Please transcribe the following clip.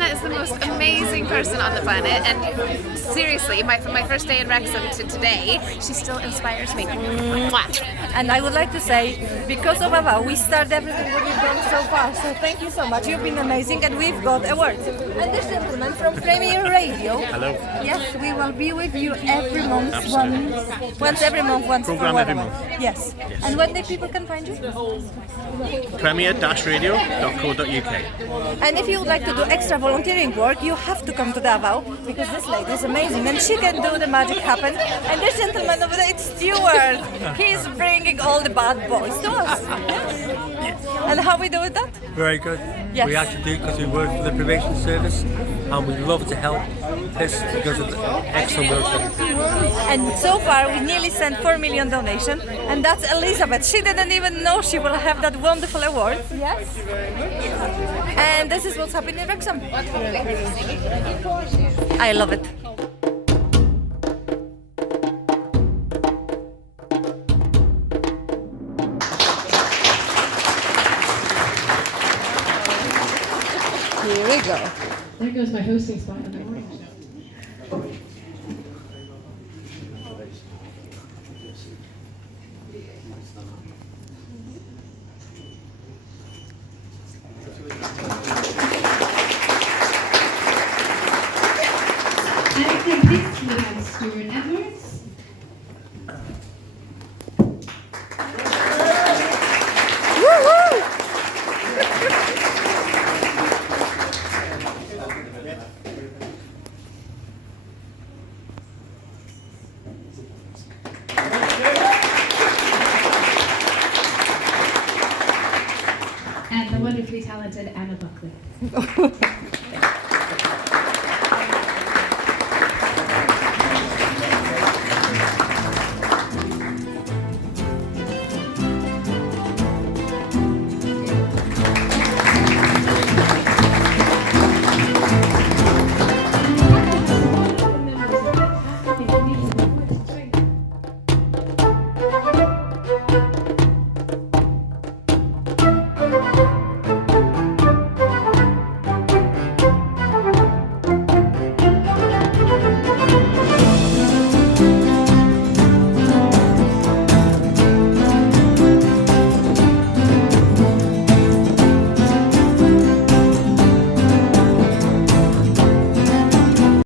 Anna is the most amazing person on the planet, and seriously, from my first day in Wrexham to today, she still inspires me. Mwah. And I would like to say, because of AVOW, we start everything that we've done so far. So thank you so much. You've been amazing, and we've got awards. And this gentleman from Premier Radio. Hello. Yes, we will be with you every month. Once every month, once Program for every whatever. month. Yes. And when the people can find you? Premier-radio.co.uk. And if you would like to do extra volunteering work, you have to come to the AVOW, because this lady is amazing and she can do the magic happen. And this gentleman over there, it's Stuart. He's bringing all the bad boys to us. Yes. And how we do with that? Very good. Yes. We actually do because we work for the probation service and we love to help this because of the excellent work that we do. And so far we nearly sent 4 million donation, and that's Elizabeth. She didn't even know she will have that wonderful award. Yes. And this is what's happening in Wrexham. I love it. Here we go. There goes my hosting spot in the morning. And please we have Stuart Edwards. And the wonderfully talented Anna Buckley.